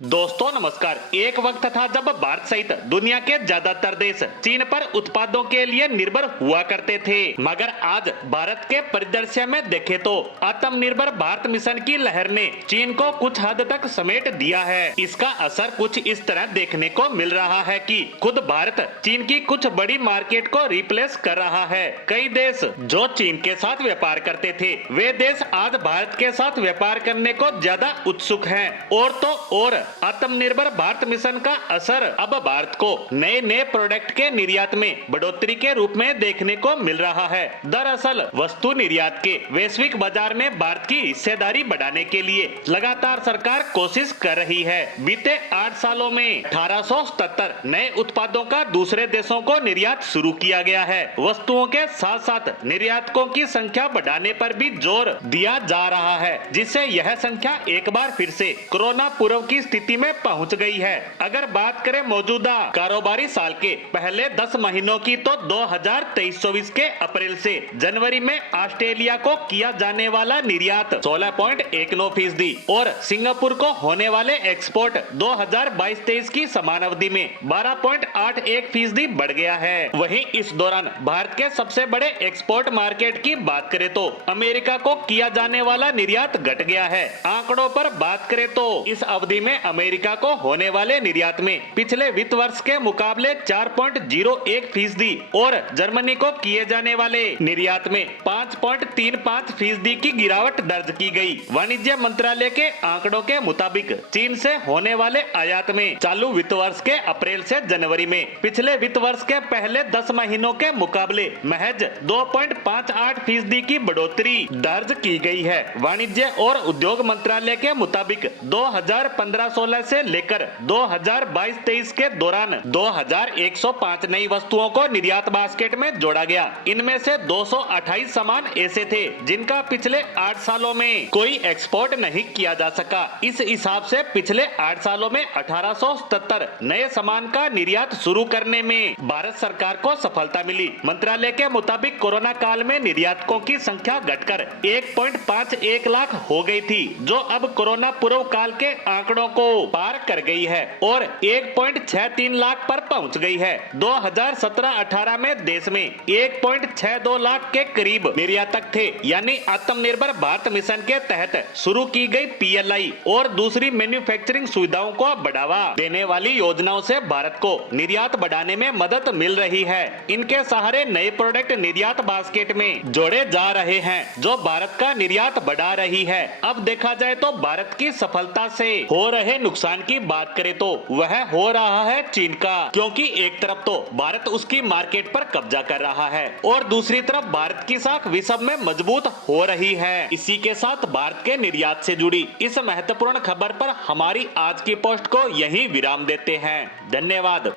दोस्तों नमस्कार। एक वक्त था जब भारत सहित दुनिया के ज्यादातर देश चीन पर उत्पादों के लिए निर्भर हुआ करते थे, मगर आज भारत के परिदृश्य में देखें तो आत्मनिर्भर भारत मिशन की लहर ने चीन को कुछ हद तक समेट दिया है। इसका असर कुछ इस तरह देखने को मिल रहा है कि खुद भारत चीन की कुछ बड़ी मार्केट को रिप्लेस कर रहा है। कई देश जो चीन के साथ व्यापार करते थे, वे देश आज भारत के साथ व्यापार करने को ज्यादा उत्सुक हैं। और तो और आत्मनिर्भर भारत मिशन का असर अब भारत को नए नए प्रोडक्ट के निर्यात में बढ़ोतरी के रूप में देखने को मिल रहा है। दरअसल वस्तु निर्यात के वैश्विक बाजार में भारत की हिस्सेदारी बढ़ाने के लिए लगातार सरकार कोशिश कर रही है। बीते 8 सालों में 1877 नए उत्पादों का दूसरे देशों को निर्यात शुरू किया गया है। वस्तुओं के साथ साथ निर्यातकों की संख्या बढ़ाने पर भी जोर दिया जा रहा है, जिससे यह संख्या एक बार फिर से कोरोना पूर्व की स्थिति में पहुंच गई है। अगर बात करें मौजूदा कारोबारी साल के पहले 10 महीनों की, तो 2023-24 के अप्रैल से जनवरी में ऑस्ट्रेलिया को किया जाने वाला निर्यात 16.19% और सिंगापुर को होने वाले एक्सपोर्ट 2022-23 की समान अवधि में 12.81% बढ़ गया है। वहीं इस दौरान भारत के सबसे बड़े एक्सपोर्ट मार्केट की बात करें तो अमेरिका को किया जाने वाला निर्यात घट गया है। आंकड़ों पर बात करें तो इस अवधि में अमेरिका को होने वाले निर्यात में पिछले वित्त वर्ष के मुकाबले 4.01% और जर्मनी को किए जाने वाले निर्यात में 5.35% की गिरावट दर्ज की गई। वाणिज्य मंत्रालय के आंकड़ों के मुताबिक चीन से होने वाले आयात में चालू वित्त वर्ष के अप्रैल से जनवरी में पिछले वित्त वर्ष के पहले 10 महीनों के मुकाबले महज 2.58% की बढ़ोतरी दर्ज की गई है। वाणिज्य और उद्योग मंत्रालय के मुताबिक 2015-16 से लेकर 2022-23 के दौरान 2105 नई वस्तुओं को निर्यात बास्केट में जोड़ा गया। इनमें से 228 सामान ऐसे थे जिनका पिछले 8 सालों में कोई एक्सपोर्ट नहीं किया जा सका। इस हिसाब से पिछले 8 सालों में 1877 नए सामान का निर्यात शुरू करने में भारत सरकार को सफलता मिली। मंत्रालय के मुताबिक कोरोना काल में निर्यातकों की संख्या घटकर 1.51 लाख हो गई थी, जो अब कोरोना पूर्व काल के आंकड़ों को पार कर गई है और 1.63 लाख पर पहुंच गई है। 2017-18 में देश में 1.62 लाख के करीब निर्यातक थे, यानी आत्मनिर्भर भारत मिशन के तहत शुरू की गई पीएलआई और दूसरी मैन्युफैक्चरिंग सुविधाओं को बढ़ावा देने वाली योजनाओं से भारत को निर्यात बढ़ाने में मदद मिल रही है। इनके सहारे नए प्रोडक्ट निर्यात बास्केट में जोड़े जा रहे हैं, जो भारत का निर्यात बढ़ा रही है। अब देखा जाए तो भारत की सफलता से हो रहे नुकसान की बात करें तो वह हो रहा है चीन का, क्योंकि एक तरफ तो भारत उसकी मार्केट पर कब्जा कर रहा है और दूसरी तरफ भारत की साख विश्व में मजबूत हो रही है। इसी के साथ भारत के निर्यात से जुड़ी इस महत्वपूर्ण खबर पर हमारी आज की पोस्ट को यहीं विराम देते हैं। धन्यवाद।